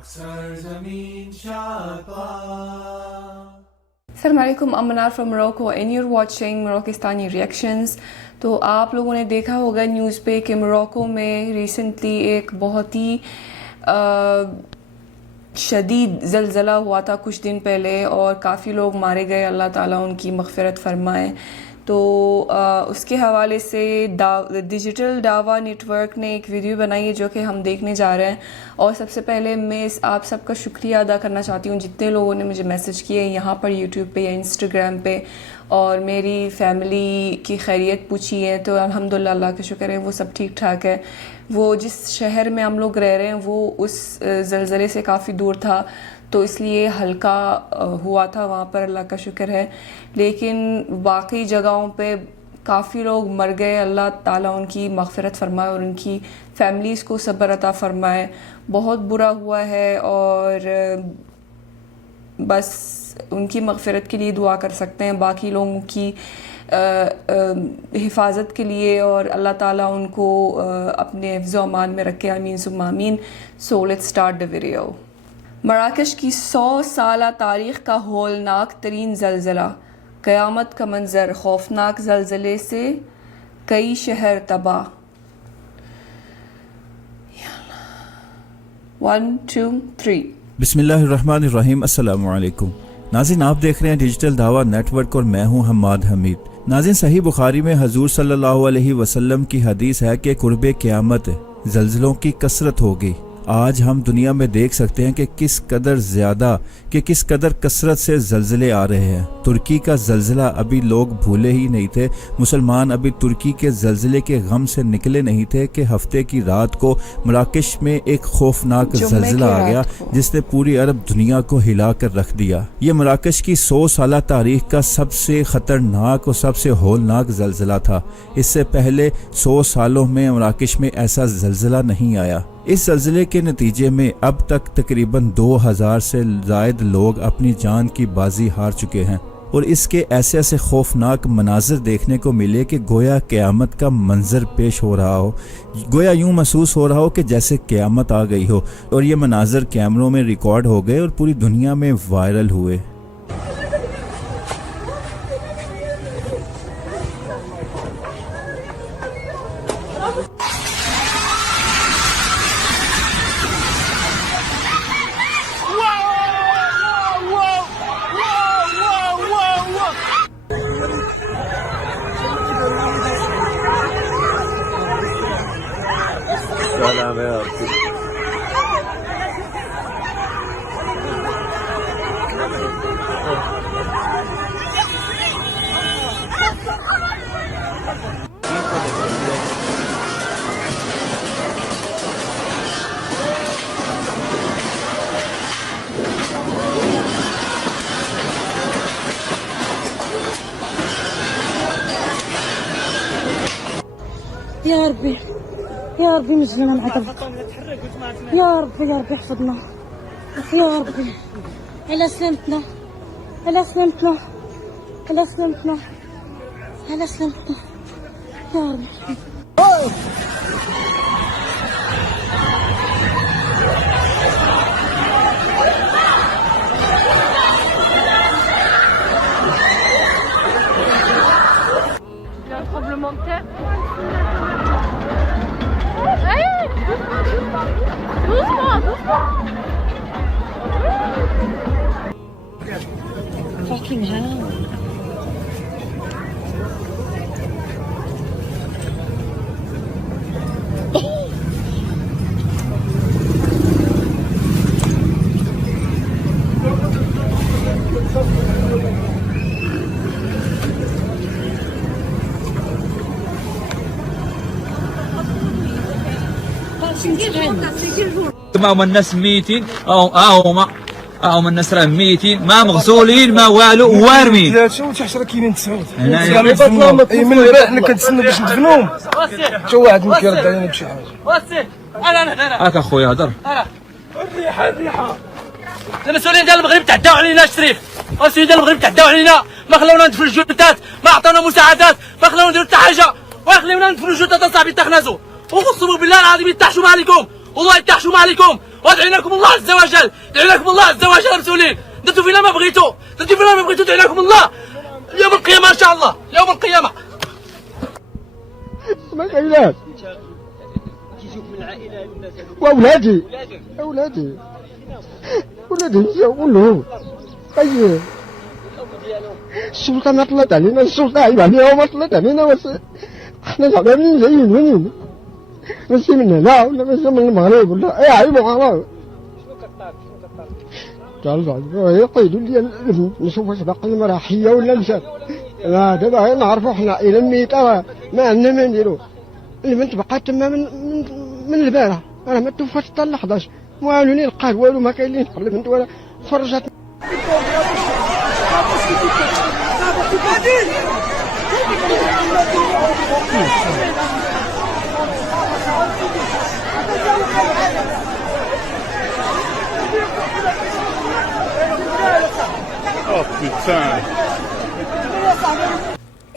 السلام علیکم، Amnar from Morocco and you are watching Moroccostani reactions. تو آپ لوگوں نے دیکھا ہوگا نیوز پہ کہ موروکو میں ریسنٹلی ایک بہت ہی شدید زلزلہ ہوا تھا کچھ دن پہلے، اور کافی لوگ مارے گئے، اللہ تعالیٰ ان کی مغفرت فرمائے۔ تو اس کے حوالے سے ڈیجیٹل دعویٰ نیٹ ورک نے ایک ویڈیو بنائی ہے جو کہ ہم دیکھنے جا رہے ہیں۔ اور سب سے پہلے میں آپ سب کا شکریہ ادا کرنا چاہتی ہوں جتنے لوگوں نے مجھے میسج کیے یہاں پر یوٹیوب پہ یا انسٹاگرام پہ، اور میری فیملی کی خیریت پوچھی ہے۔ تو الحمدللہ اللہ کا شکر ہے وہ سب ٹھیک ٹھاک ہے۔ وہ جس شہر میں ہم لوگ رہ رہے ہیں وہ اس زلزلے سے کافی دور تھا، تو اس لیے ہلکا ہوا تھا وہاں پر، اللہ کا شکر ہے۔ لیکن باقی جگہوں پہ کافی لوگ مر گئے، اللہ تعالیٰ ان کی مغفرت فرمائے اور ان کی فیملیز کو صبر عطا فرمائے۔ بہت برا ہوا ہے، اور بس ان کی مغفرت کے لیے دعا کر سکتے ہیں، باقی لوگوں کی حفاظت کے لیے، اور اللہ تعالیٰ ان کو اپنے حفظ و امان میں رکھے، آمین ثم آمین۔ So let's start the video. مراکش کی 100 سالہ تاریخ کا ہولناک ترین زلزلہ، قیامت کا منظر، خوفناک زلزلے سے کئی شہر تباہ۔ 1 2 3 بسم اللہ الرحمن الرحیم۔ السلام علیکم ناظرین، آپ دیکھ رہے ہیں ڈیجیٹل دعویٰ نیٹ ورک اور میں ہوں حماد حمید۔ ناظرین، صحیح بخاری میں حضور صلی اللہ علیہ وسلم کی حدیث ہے کہ قرب قیامت زلزلوں کی کثرت ہوگی۔ آج ہم دنیا میں دیکھ سکتے ہیں کہ کس قدر کثرت سے زلزلے آ رہے ہیں۔ ترکی کا زلزلہ ابھی لوگ بھولے ہی نہیں تھے، مسلمان ابھی ترکی کے زلزلے کے غم سے نکلے نہیں تھے کہ ہفتے کی رات کو مراکش میں ایک خوفناک زلزلہ آ گیا جس نے پوری عرب دنیا کو ہلا کر رکھ دیا۔ یہ مراکش کی 100 سالہ تاریخ کا سب سے خطرناک اور سب سے ہولناک زلزلہ تھا۔ اس سے پہلے 100 سالوں میں مراکش میں ایسا زلزلہ نہیں آیا۔ اس زلزلے کے نتیجے میں اب تک تقریباً 2000 سے زائد لوگ اپنی جان کی بازی ہار چکے ہیں، اور اس کے ایسے خوفناک مناظر دیکھنے کو ملے کہ گویا قیامت کا منظر پیش ہو رہا ہو، گویا یوں محسوس ہو رہا ہو کہ جیسے قیامت آ گئی ہو، اور یہ مناظر کیمروں میں ریکارڈ ہو گئے اور پوری دنیا میں وائرل ہوئے۔ يا ربي يا ربي مجلنا معذب، يا ربي يا ربي احفظنا، يا ربي على سلامتنا، على سلامتنا، على سلامتنا، على سلامتنا يا ربي. Tremblement de terre. Fucking hell. هم الناس ميتين، هم الناس راه ميتين، ما مغسولين ما والو، وارمين. شو 10 كاينين 9 هنايا من البارح اللي كنتسنى باش ندفنوهم حتى واحد ما كيرد علينا بشي حاجه. هاك اخويا هضر. الريحه المسؤولين ديال المغرب تعداو علينا الشريف، المسؤولين ديال المغرب تعداو علينا، ما خلونا ندفنوا الجثثات، ما عطاونا مساعدات، ما خلونا نديروا حتى حاجه، وخليونا ندفنوا الجثث اصاحبي تخنازوا. اقسم بالله العظيم يتحشوا ما عليكم، والله يتحشوا ما عليكم، وادعي لكم الله عز وجل، ادعي لكم الله عز وجل مسؤولين، درتوا فينا ما بغيتوا، درتوا فينا ما بغيتوا، ادعي لكم الله يوم القيامة إن شاء الله، يوم القيامة. ما العلاج؟ واولادي كلهم طيب. السلطة ما طلعت علينا، السلطة عيب عليها وما طلعت علينا، بس احنا زعلانين زين منين؟ بس من هنا ولا بس من المغرب ولا اي عيب خلاص. يقيدوا لي نشوف واش باقي المراحية ولا مشات. لا دابا نعرفوا احنا الى الميت ما عندنا ما نديرو. البنت بقات تما من البارح، راه ما توفاش حتى ل 11، ما والو لي لقات والو، ما كاين لي نحل البنت ولا فرجت.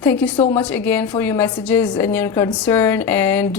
Thank you so much again for your messages and your concern, and